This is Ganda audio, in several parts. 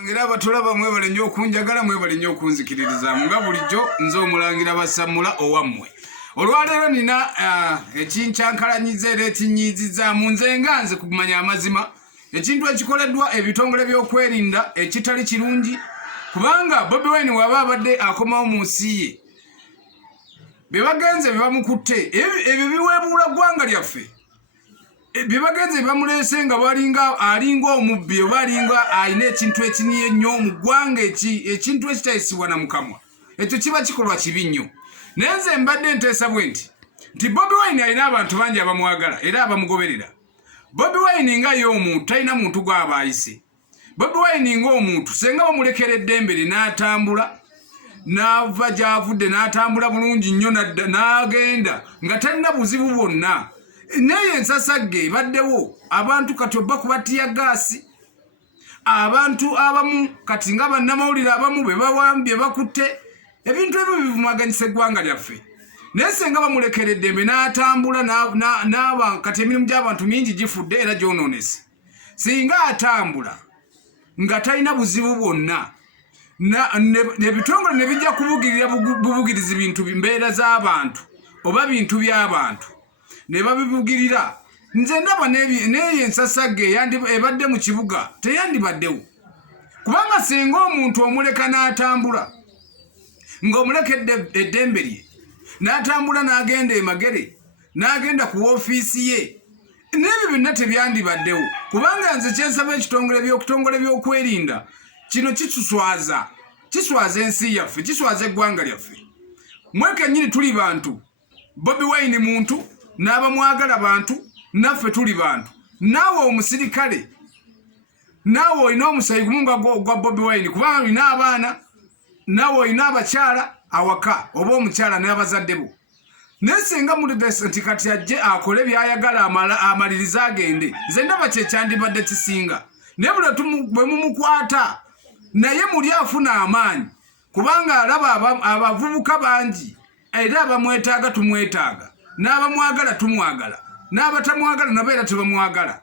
Ngira batulaba mwebale nnyo okunjagala mwebale nnyo okunzikiririza nga bulijjo nze omulangira basamula owammwe. Olwaleero nina ekinkyankalanyiza era ekinyiiziza mu nze nga nze kumanya amazima ekintu ekikoleddwa ebitongole by'okwerinda ekitali kirungi kubanga Bobi Wine waba abadde akomawo mu nsi ye bye bagenze bye bamukutte ebyo biweebuula ggwanga lyaffe bye bagenze bamuleese nga balinga alinga omubbi oba alinga alina ekintu ekiniye ennyo mu ggwanga ekintu ekitayisibwa na mukamwa ekyo kiba kikolwa kibi nnyo naye nze mbadde nteesa bwe nti Bobi Wine alina abantu bangi abamwagala era abamugoberera. Bobi Wine nga y'omuntu talina muntu gw'aba ayise. Bobi Wine ng'omuntu senga bamulekera eddembe lye n'atambula n'ava gy'avudde n'atambula bulungi nnyo n'agenda nga talina buzibu bwonna. Naye ensasagge baddewo abantu kati obba kubatiya gaasi abantu abamu kati nga bannamawulire abamu be bawambye bakutte ebintu ebyo bivumaganyisa eggwanga lyaffe. Naye senga bamulekera eddembe n'atambula n'aba kati emirimu gy'abantu mingi gifudde era gyonoonese. Singa atambula nga talina buzibu bwonna ebitongole ne bijja kubugirira bubugiriza bintu mbeera z'abantu oba bintu by'abantu ne babibugirira nze ndaba n'eyo ensasagge ebadde mu kibuga teyandibaddewo kubanga singa omuntu omuleka n'atambula ng'omulekedde eddembe lye n'atambula n'agenda emagere n'agenda ku woofiisi ye n'ebyo byonna tebyandibaddewo kubanga nze kyensaba ekitongole by'okwerinda kino kiswaza ensi yaffe kiswaza eggwanga lyaffe. Mwekennyini tuli bantu Bobi Wine muntu n'abamwagala bantu naffe tuli bantu naawe omusirikale naawe olina omusayi gumu nga gwa Bobi Wine kubanga olina abaana naawe olina abakyala awaka oba omukyala n'abazadde bo naye singa mutegese nti kati ajje akole byayagala amalirize agende nze ndaba kyekyandibadde kisinga naye bwe mumukwata naye muli afuna amaanyi kubanga alaba abavubuka bangi era abamwetaaga tumwetaaga n'abamwagala tumwagala n'abatamwagala nabo era tebamwagala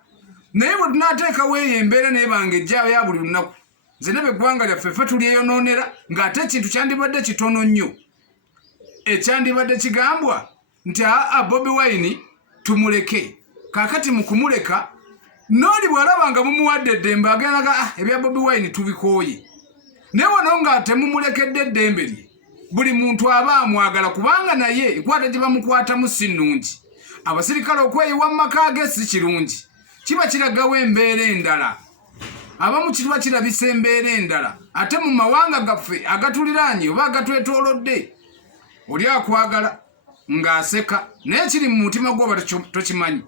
naye bwe tunaateekawo eyo embeera nebanga ejja ya buli lunaku nze ndaba eggwanga lyaffe ffe tulyeyonoonera ng'ate ekintu kyandibadde kitono nnyo ekyandibadde kigambwa nti Bobi Wine tumuleke kaakati mu kumuleka n'oli bw'alaba nga mumuwadde eddembe agendaga ebya Bobi Wine tubikooye naye wano nga temumulekedde eddembe lye buli muntu aba amwagala kubanga naye enkwata gye bamukwatamu si nnungi. Abasirikale okweyiwa mu maka ge si kirungi kiba kiragawo embeera endala abamu kiba kirabisa embeera endala ate mu mawanga gaffe agatuliraanye oba agatwetoolodde oli akwagala ng'aseka naye kiri mu mutima gwoba tokimanyi.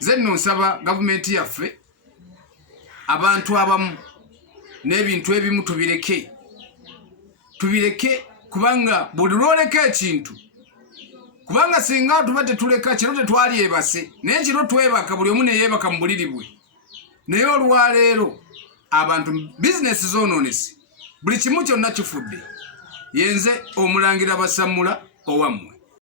Nze nno nsaba gavumenti yaffe abantu abamu n'ebintu ebimu tubireke kubanga buli lwoleka ekintu kubanga singa tuba tetuleka kiro tetwalyebase naye kiro twebaka buli omu neyeebaka mu buliri bwe naye olwaleero abantu bizinesi zonoonese buli kimu kyonna kifudde. Yenze omulangira basamula owammwe.